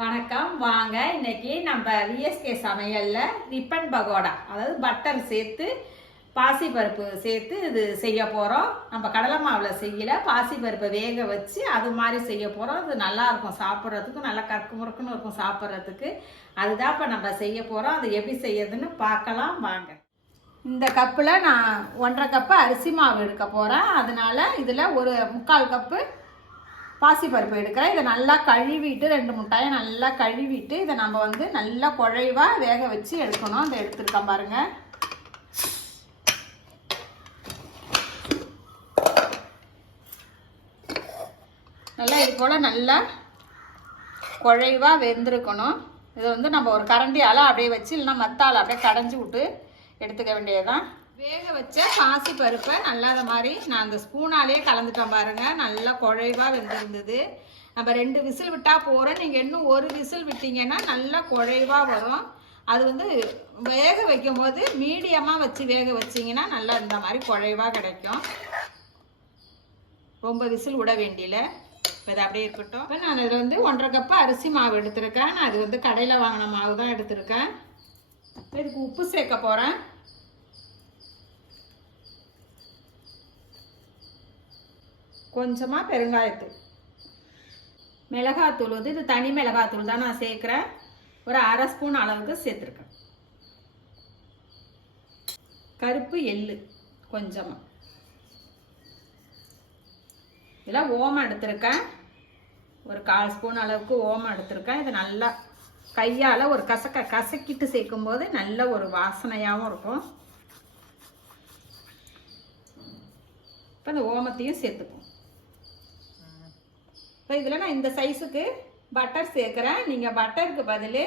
வணக்கம். வாங்க இன்னைக்கு நம்ம விஎஸ்கே சமையல்ல ரிப்பன் பகோடா, அதாவது பட்டர் சேர்த்து பாசிப்பருப்பு சேர்த்து இது செய்ய போகிறோம். நம்ம கடலை மாவில் செய்யல, பாசிப்பருப்பை வேக வச்சு அது மாதிரி செய்ய போகிறோம். இது நல்லா இருக்கும் சாப்பிட்றதுக்கு, நல்லா கற்கு முறுக்குன்னு இருக்கும் சாப்பிட்றதுக்கு. அதுதான் இப்போ நம்ம செய்ய போகிறோம். அது எப்படி செய்யறதுன்னு பார்க்கலாம் வாங்க. இந்த கப்பில் நான் 1.5 கப்பு அரிசி மாவு எடுக்க போகிறேன். அதனால இதில் ஒரு 3/4 கப்பு பாசிப்பருப்பு எடுக்கிறேன். இதை நல்லா கழுவிட்டு 2 முட்டையை நல்லா கழுவிட்டு இதை நம்ம நல்லா குழைவாக வேக வச்சு எடுக்கணும். இதை எடுத்துருக்கேன் பாருங்கள். நல்லா இது போல் நல்லா குழைவாக வெந்திருக்கணும். இதை நம்ம ஒரு கரண்டியால் அப்படியே வச்சு இல்லைன்னா மத்தால் அப்படியே கடைஞ்சி விட்டு எடுத்துக்க வேண்டியதுதான். வேக வச்ச பாசி பருப்பை நல்லா அது மாதிரி நான் அந்த ஸ்பூனாலே கலந்துட்டேன் பாருங்கள். நல்லா குழைவாக வெந்திருந்தது. நம்ம 2 விசில் விட்டால் போகிறோம். நீங்கள் இன்னும் 1 விசில் விட்டீங்கன்னா நல்லா குழைவாக வரும். அது வேக வைக்கும் போது மீடியமாக வச்சு வேக வச்சிங்கன்னா நல்லா இந்த மாதிரி குழைவாக கிடைக்கும். ரொம்ப விசில் விட வேண்டியல. இப்போ இது அப்படியே இருக்கட்டும். இப்போ நான் இதில் 1.5 கப்பு அரிசி மாவு எடுத்திருக்கேன். நான் அது கடையில் வாங்கின மாவு தான் எடுத்திருக்கேன். இதுக்கு உப்பு சேர்க்க போகிறேன். கொஞ்சமாக பெருங்காயத்தூள், மிளகாத்தூள் இது தனி மிளகாத்தூள் தான் நான் சேர்க்குறேன். ஒரு 1/2 ஸ்பூன் அளவுக்கு சேர்த்துருக்கேன். கருப்பு எள்ளு கொஞ்சமாக. இதில் ஓமம் எடுத்திருக்கேன். ஒரு 1/4 ஸ்பூன் அளவுக்கு ஓமம் எடுத்திருக்கேன். இது நல்லா கையால் ஒரு கசக்கிட்டு சேர்க்கும்போது நல்ல ஒரு வாசனையாகவும் இருக்கும். இப்போ இந்த ஓமத்தையும் சேர்த்துப்போம். இப்போ இதில் நான் இந்த சைஸுக்கு பட்டர் சேர்க்குறேன். நீங்கள் பட்டருக்கு பதில்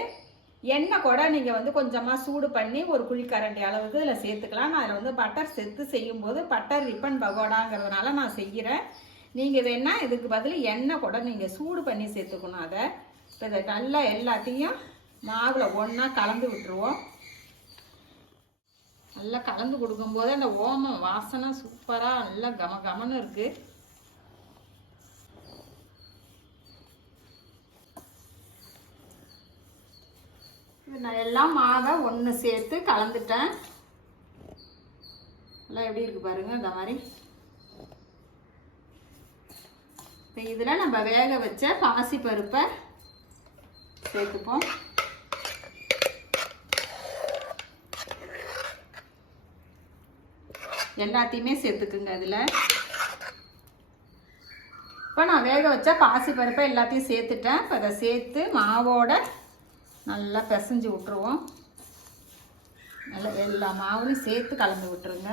எண்ணெய் கூட நீங்கள் கொஞ்சமாக சூடு பண்ணி ஒரு குழிக்கரண்டி அளவுக்கு இதில் சேர்த்துக்கலாம். நான் அதில் பட்டர் சேர்த்து செய்யும்போது பட்டர் ரிப்பன் பகோடாங்கிறதுனால நான் செய்கிறேன். நீங்கள் வேணால் இதுக்கு பதில் எண்ணெய் கூட நீங்கள் சூடு பண்ணி சேர்த்துக்கணும். அதை இப்போ இதை நல்லா எல்லாத்தையும் மாவில் ஒன்றா கலந்து விட்டுருவோம். நல்லா கலந்து கொடுக்கும்போது அந்த ஓமம் வாசனை சூப்பராக நல்லா கமன்னு இருக்குது. நான் எல்லாம் மாவை ஒன்று சேர்த்து கலந்துட்டேன். எல்லாம் எப்படி இருக்குது பாருங்கள். இந்த மாதிரி இப்போ இதில் நம்ம வேக வச்ச பாசி பருப்பை சேர்த்துப்போம். எல்லாத்தையுமே சேர்த்துக்குங்க. இதில் இப்போ நான் வேக வச்ச பாசி பருப்பை எல்லாத்தையும் சேர்த்துட்டேன். இப்போ அதை சேர்த்து மாவோட நல்லா பிசைஞ்சு விட்டுருவோம். நல்லா எல்லா மாவுலையும் சேர்த்து கலந்து விட்டுருங்க.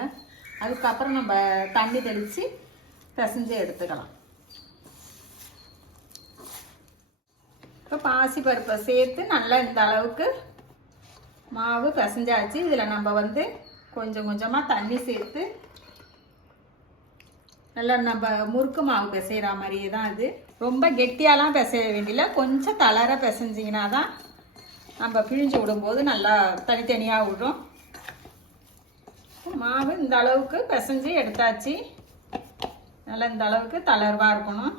அதுக்கப்புறம் நம்ம தண்ணி தெளித்து பிசைஞ்சு எடுத்துக்கலாம். இப்போ பாசி பருப்பை சேர்த்து நல்லா இந்த அளவுக்கு மாவு பிசைஞ்சாச்சு. இதில் நம்ம கொஞ்சம் கொஞ்சமாக தண்ணி சேர்த்து நல்லா நம்ம முறுக்கு மாவு பிசைகிற மாதிரியே தான். இது ரொம்ப கெட்டியாலாம் பிசைய வேண்டியல, கொஞ்சம் தளர பிசைஞ்சிங்கன்னா தான் நம்ம பிழிஞ்சு விடும்போது நல்லா தனித்தனியாக விடும். மாவு இந்த அளவுக்கு பிசைஞ்சு எடுத்தாச்சு. நல்லா இந்த அளவுக்கு தளர்வாக இருக்கணும்.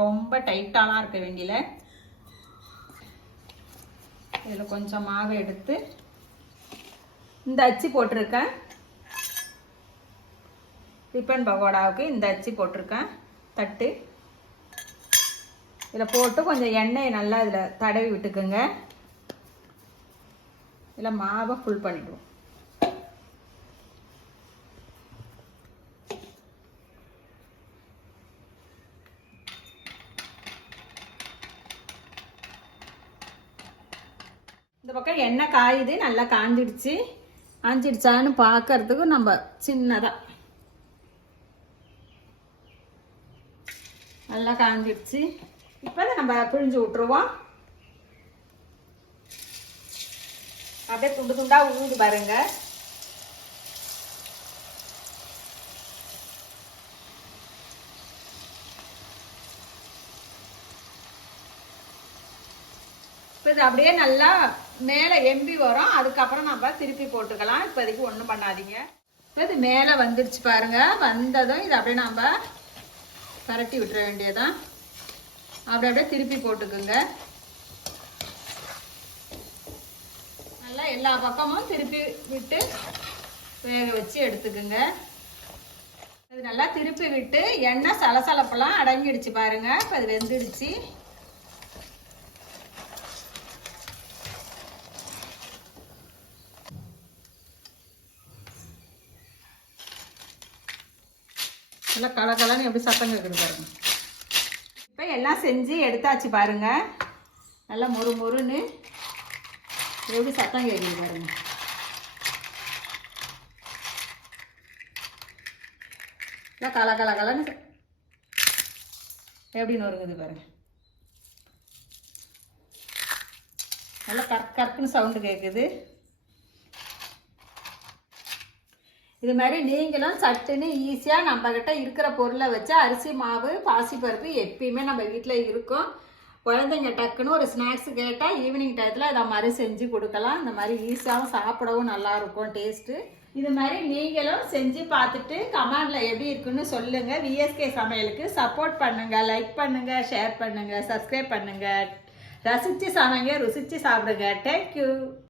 ரொம்ப டைட்டாலாம் இருக்க வேண்டியல. இதில் கொஞ்சம் மாவு எடுத்து இந்த அச்சு போட்டிருக்கேன். ரிப்பன் பகோடாவுக்கு இந்த அச்சு போட்டிருக்கேன் தட்டு. இதில் போட்டு கொஞ்சம் எண்ணெயை நல்லா இதில் தடவி விட்டுக்குங்க. இதில் மாவை ஃபுல் பண்ணிடுவோம். இந்த பக்கம் எண்ணெய் காயுது, நல்லா காஞ்சிடுச்சான்னு பார்க்கறதுக்கு நம்ம சின்னதாக நல்லா காஞ்சிடுச்சு. இப்போ நம்ம பிழிஞ்சு விட்டுருவோம். அப்படியே துண்டு துண்டா ஊது பாருங்க. இப்போ இது அப்படியே நல்லா மேலே எம்பி வரும். அதுக்கப்புறம் நம்ம திருப்பி போட்டுக்கலாம். இப்போதைக்கு ஒன்றும் பண்ணாதீங்க. இப்போ இது மேலே வந்துடுச்சு பாருங்க. வந்ததும் இது அப்படியே நம்ம பரட்டி விட்டுற வேண்டியதான். அப்படியே திருப்பி போட்டுக்குங்க. எல்லா பக்கமும் திருப்பி விட்டு வேக வச்சு எடுத்துக்குங்க. இது நல்லா திருப்பி விட்டு எண்ணெய் சலசலப்பெல்லாம் அடங்கிடுச்சு பாருங்க. இப்போ அது வெந்துடுச்சு. நல்லா கலகலன்னு எப்படி சத்தம் கேட்குது பாருங்க. இப்போ எல்லாம் செஞ்சு எடுத்தாச்சு பாருங்க. நல்லா மொறு மொறுன்னு எப்படி சத்தம் கேட்குது பாருங்க. நல்லா கலகலன்னு எப்படி நொறுங்குது பாருங்க. நல்லா கற்குன்னு சவுண்டு கேட்குது. இது மாதிரி நீங்களும் சட்டுன்னு ஈஸியாக நம்மக்கிட்ட இருக்கிற பொருளை வச்சு அரிசி மாவு பாசிப்பருப்பு எப்பயுமே நம்ம வீட்டில் இருக்கும். குழந்தைங்க டக்குன்னு ஒரு ஸ்நாக்ஸ் கேட்டால் ஈவினிங் டயத்தில் இதை மாதிரி செஞ்சு கொடுக்கலாம். இந்த மாதிரி ஈஸியாகவும் சாப்பிடவும் நல்லாயிருக்கும் டேஸ்ட்டு. இது மாதிரி நீங்களும் செஞ்சு பார்த்துட்டு கமெண்டில் எப்படி இருக்குன்னு சொல்லுங்கள். விஎஸ்கே சமையலுக்கு சப்போர்ட் பண்ணுங்கள், லைக் பண்ணுங்கள், ஷேர் பண்ணுங்கள், சப்ஸ்கிரைப் பண்ணுங்கள். ரசித்து சமைங்க, ருசித்து சாப்பிடுங்க. தேங்க்யூ.